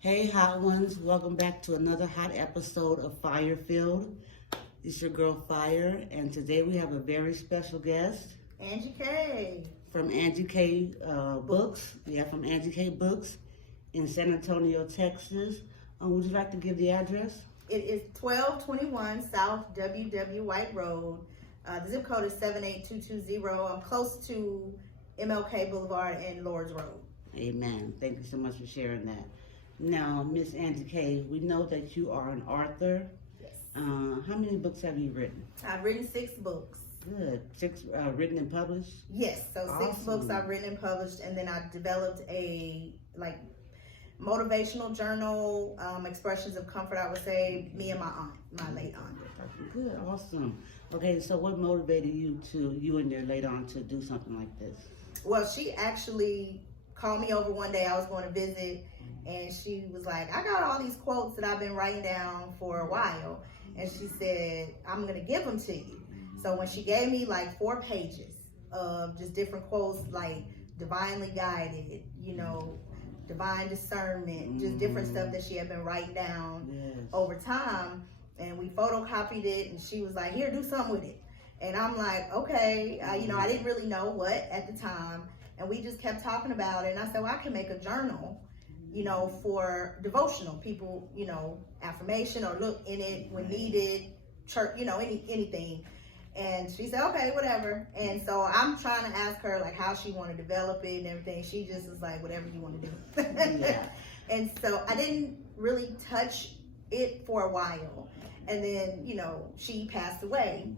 Hey, hot ones. Welcome back to another hot episode of FYIR Filled. It's your girl, FYIR, and today we have a very special guest. Angie K. From Angie K Books. Yeah, from Angie K Books in San Antonio, Texas. Would you like to give the address? It is 1221 South W.W. White Road. The zip code is 78220. I'm close to MLK Boulevard and Lords Road. Amen. Thank you so much for sharing that. Now, Miss Angie K, we know that you are an author. Yes. How many books have you written? I've written 6 books. Good. 6 written and published? Yes. So Awesome. 6 books I've written and published, and then I developed a motivational journal, expressions of comfort, I would say, me and my aunt, my late aunt. Good, awesome. Okay, so what motivated you and your late aunt to do something like this? Well, she actually called me over one day. I was going to visit, and she was like, I got all these quotes that I've been writing down for a while. And she said, I'm going to give them to you. So when she gave me like 4 pages of just different quotes, like divinely guided, divine discernment, just different stuff that she had been writing down over time. And we photocopied it, and she was like, here, do something with it. And I'm like, okay. I didn't really know what at the time. And we just kept talking about it. And I said, well, I can make a journal, for devotional people, affirmation or look in it when needed, church, anything. And she said, okay, whatever. And so I'm trying to ask her like how she want to develop it and everything. She just was like, whatever you want to do. Yeah. And so I didn't really touch it for a while. And then, she passed away.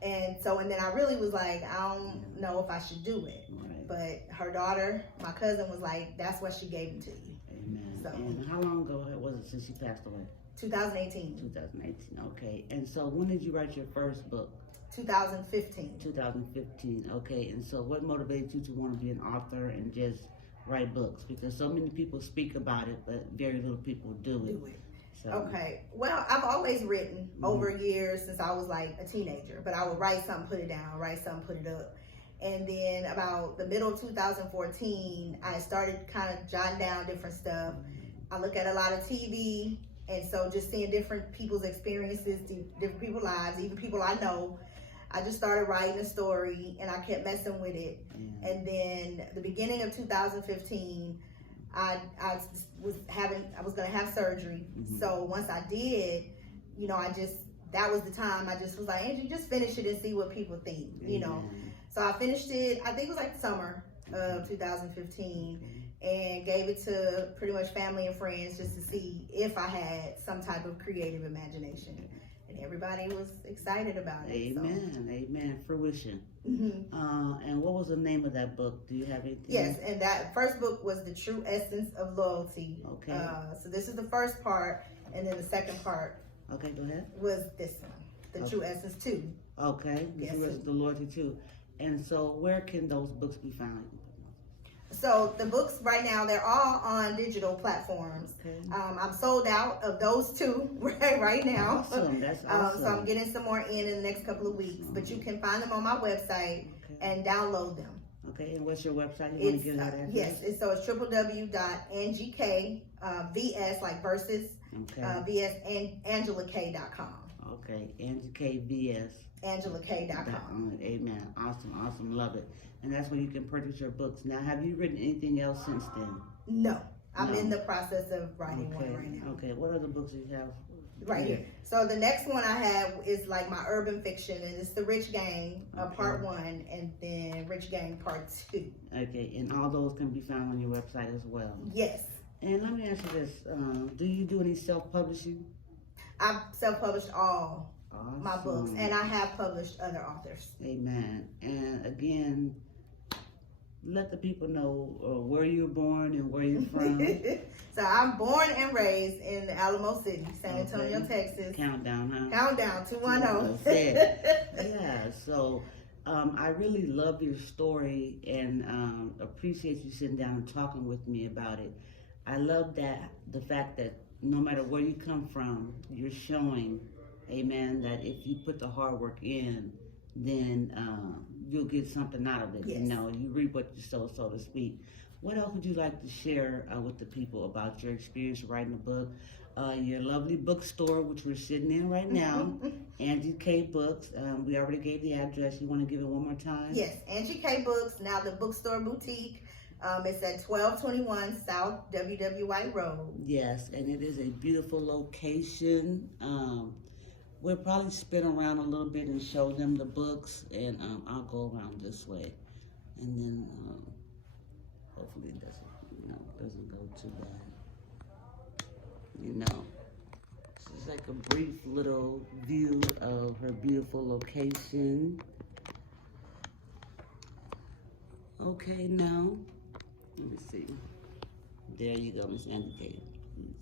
And then I really was like, I don't know if I should do it. Right. But her daughter, my cousin, was like, that's what she gave it to you. Amen. So, and how long ago was it since she passed away? 2018. 2018, okay. And so when did you write your first book? 2015. 2015, okay. And so what motivated you to want to be an author and just write books? Because so many people speak about it, but very little people do it. So. Okay. Well, I've always written over years since I was like a teenager, but I would write something, put it down, write something, put it up. And then about the middle of 2014, I started kind of jotting down different stuff. I look at a lot of TV, and so just seeing different people's experiences, different people's lives, even people I know, I just started writing a story, and I kept messing with it. And then the beginning of 2015, I was going to have surgery. So once I did, that was the time I just was like, Angie, just finish it and see what people think, So I finished it, I think it was like summer of 2015, and gave it to pretty much family and friends just to see if I had some type of creative imagination. And everybody was excited about it. Amen, so. Amen, fruition. And what was the name of that book? Do you have anything? Yes, and that first book was The True Essence of Loyalty. Okay. So this is the first part, and then the second part. Okay, go ahead. Was this one, The True Essence 2. Okay, The True Essence of Loyalty 2. And so where can those books be found? So the books right now, they're all on digital platforms. Okay. I'm sold out of those 2 right now. Awesome, that's awesome. So I'm getting some more in the next couple of weeks. But you can find them on my website and download them. Okay, and what's your website? You want to give that address? Yes, so it's www.angiek, VS, like versus, VS, and AngelaK.com. Okay, Angie K, VS. AngelaK.com. Amen. Awesome. Love it. And that's where you can purchase your books. Now, have you written anything else since then? No. I'm in the process of writing one right now. Okay. What other books do you have? Right here. So the next one I have is like my urban fiction, and it's The Rich Gang, part 1, and then Rich Gang part 2. Okay. And all those can be found on your website as well? Yes. And let me ask you this. Do you do any self-publishing? I've self-published all my books, and I have published other authors. Amen. And again, let the people know where you were born and where you're from. So I'm born and raised in Alamo City, San Antonio, Texas. Countdown, huh? Countdown, 210. Yeah, so I really love your story and appreciate you sitting down and talking with me about it. I love the fact that no matter where you come from, you're showing, amen, that if you put the hard work in, then you'll get something out of it. Yes. You reap what you sow, so to speak. What else would you like to share with the people about your experience writing a book? Your lovely bookstore, which we're sitting in right now, Angie K Books. We already gave the address. You want to give it one more time? Yes, Angie K Books, now the bookstore boutique. It's at 1221 South WWI Road. Yes, and it is a beautiful location. We'll probably spin around a little bit and show them the books, and I'll go around this way, and then hopefully it doesn't go too bad. This is like a brief little view of her beautiful location. Okay, now let me see. There you go, Miss Angie K.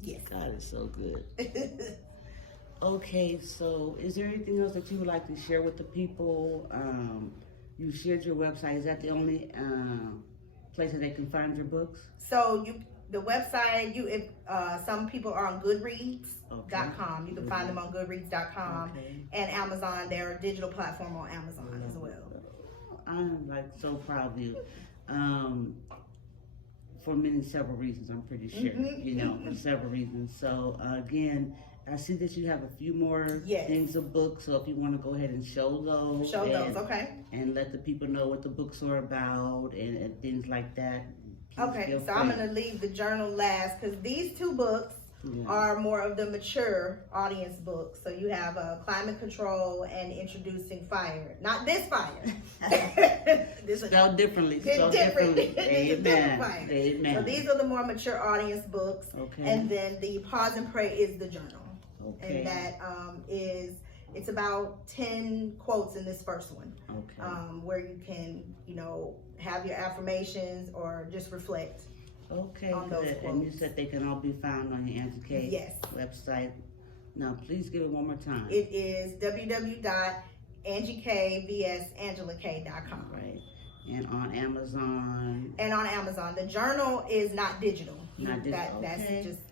Yes. God is so good. Okay, so is there anything else that you would like to share with the people? You shared your website. Is that the only place that they can find your books? So the website, if some people are on Goodreads.com. You can find them on Goodreads.com and Amazon. They're a digital platform on Amazon as well. I'm like so proud of you. For several reasons, I'm pretty sure. For several reasons. So again, I see that you have a few more things of books, so if you want to go ahead and show those. Okay. And let the people know what the books are about and things like that. Okay, so I'm going to leave the journal last because these two books are more of the mature audience books. So you have Climate Control and Introducing FYIR. Not this FYIR. This spelled differently. Different. Amen. Amen. So these are the more mature audience books. Okay. And then the Pause and Pray is the journal. Okay. And that it's about 10 quotes in this first one. Okay. Where you can, have your affirmations or just reflect. Okay, on those good. quotes. And you said they can all be found on the Angie K website. Now, please give it one more time. It is www.angiekvsangelak.com. Right. And on Amazon. The journal is not digital. Not digital. That's just.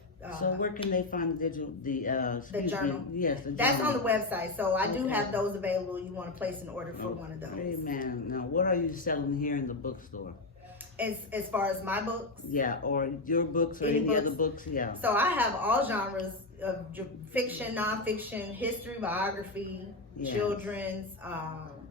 So where can they find the journal? Yes, the journal. That's on the website. So I do have those available. You want to place an order for one of those. Amen. Now, what are you selling here in the bookstore? As far as my books? Yeah, or your books or any other books? Yeah. So I have all genres of fiction, nonfiction, history, biography, children's,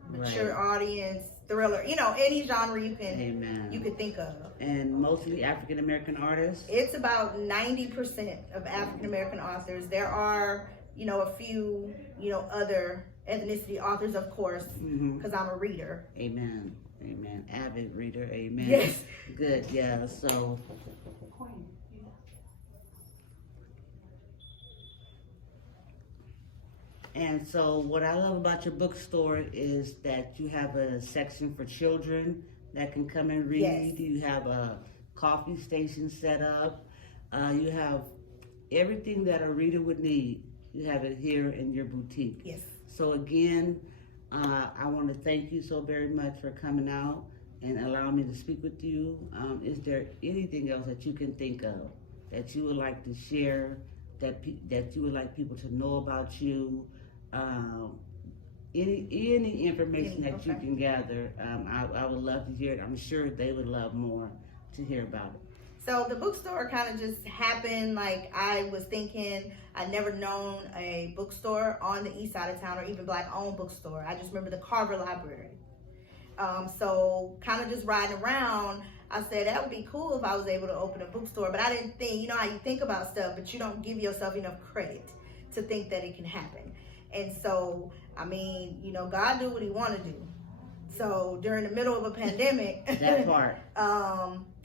mature audience, thriller, any genre you can think of. And mostly African American artists? It's about 90% of African American authors. There are, a few, other ethnicity authors, of course, because I'm a reader. Amen. Amen. Avid reader. Amen. Yes. Good. Yeah. So. And so what I love about your bookstore is that you have a section for children that can come and read. Yes. You have a coffee station set up. You have everything that a reader would need. You have it here in your boutique. Yes. So again, I want to thank you so very much for coming out and allowing me to speak with you. Is there anything else that you can think of that you would like to share, that you would like people to know about you? Any information that you can gather, I would love to hear it. I'm sure they would love more to hear about it. So the bookstore kind of just happened. Like I was thinking, I'd never known a bookstore on the east side of town or even black-owned bookstore. I just remember the Carver Library. So kind of just riding around, I said that would be cool if I was able to open a bookstore. But I didn't think, how you think about stuff, but you don't give yourself enough credit to think that it can happen. And so, God do what he want to do. So during the middle of a pandemic, that part.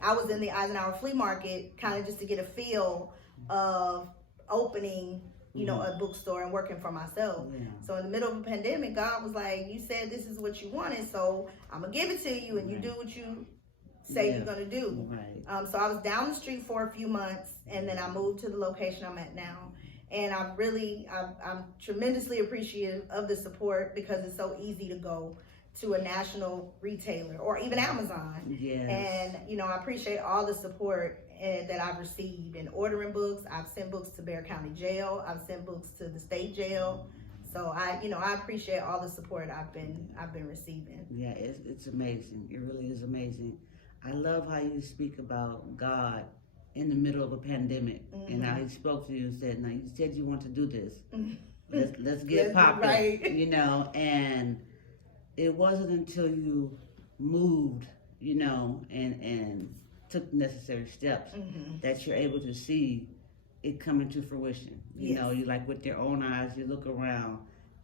I was in the Eisenhower flea market kind of just to get a feel of opening, a bookstore and working for myself. Yeah. So in the middle of a pandemic, God was like, you said this is what you wanted, so I'm going to give it to you and you do what you say you're going to do. Right. So I was down the street for a few months and then I moved to the location I'm at now. And I'm tremendously appreciative of the support because it's so easy to go to a national retailer or even Amazon. Yes. And, I appreciate all the support that I've received in ordering books. I've sent books to Bexar County Jail. I've sent books to the state jail. So I appreciate all the support I've been receiving. Yeah, it's amazing. It really is amazing. I love how you speak about God in the middle of a pandemic, and how He spoke to you and said, "Now you said you want to do this. Let's get popping." Right. You know, and it wasn't until you moved, you know, and took necessary steps that you're able to see it coming to fruition. You know, you like with your own eyes, you look around,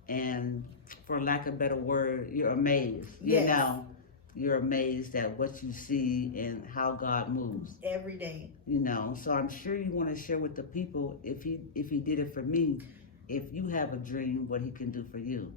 and for lack of a better word, you're amazed. You know, you're amazed at what you see and how God moves every day. You know, so I'm sure you want to share with the people, if he did it for me, if you have a dream, what He can do for you.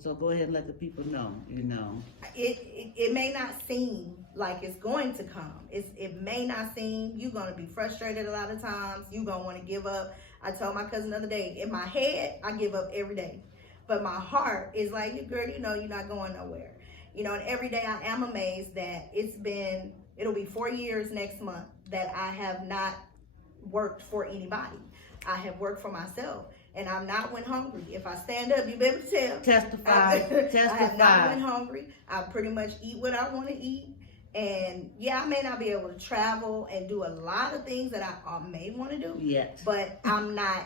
So go ahead and let the people know. You know, it may not seem like it's going to come. It may not seem, you're going to be frustrated a lot of times. You're going to want to give up. I told my cousin the other day, in my head, I give up every day. But my heart is like, girl, you know, you're not going nowhere. You know, and every day I am amazed that it'll be 4 years next month that I have not worked for anybody. I have worked for myself. And I'm not went hungry. If I stand up, you better tell. Testify. I have not went hungry. I pretty much eat what I want to eat. And yeah, I may not be able to travel and do a lot of things that I may want to do. Yet. But I'm not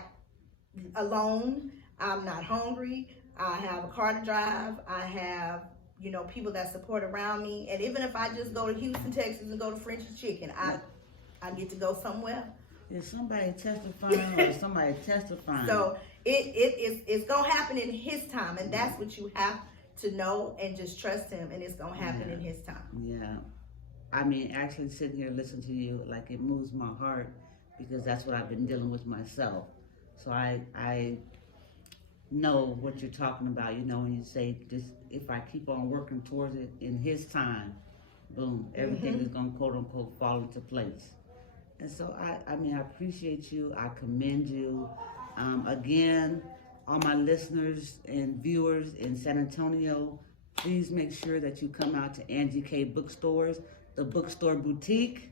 alone. I'm not hungry. I have a car to drive. I have, you know, people that support around me. And even if I just go to Houston, Texas and go to French's Chicken, I get to go somewhere. Is somebody testifying or somebody testifying? So it's gonna happen in His time, and that's what you have to know, and just trust Him, and it's gonna happen in His time. Yeah, I mean, actually sitting here listening to you, like, it moves my heart, because that's what I've been dealing with myself. So I know what you're talking about. You know, when you say, just if I keep on working towards it in His time, boom, everything is gonna quote unquote fall into place. And so I mean, I appreciate you. I commend you. Again, all my listeners and viewers in San Antonio, please make sure that you come out to Angie K bookstores, the bookstore boutique,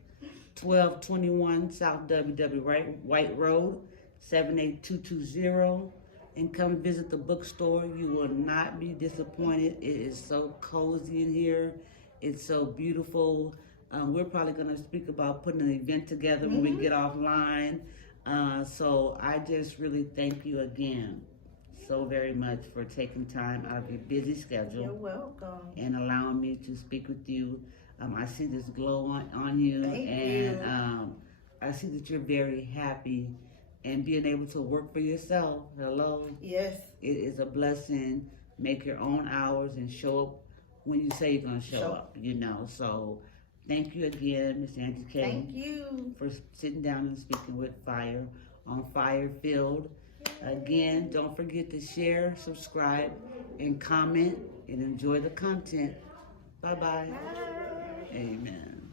1221 South WW White Road, 78220, and come visit the bookstore. You will not be disappointed. It is so cozy in here. It's so beautiful. We're probably going to speak about putting an event together when we get offline. So I just really thank you again so very much for taking time out of your busy schedule. You're welcome. And allowing me to speak with you. I see this glow on you. Thank and you. I see that you're very happy and being able to work for yourself. Hello? Yes. It is a blessing. Make your own hours and show up when you say you're going to show up, you know. So thank you again, Miss Angie K. Thank you. For sitting down and speaking with FYIR on FYIR Filled. Again, don't forget to share, subscribe, and comment, and enjoy the content. Bye-bye. Bye. Amen.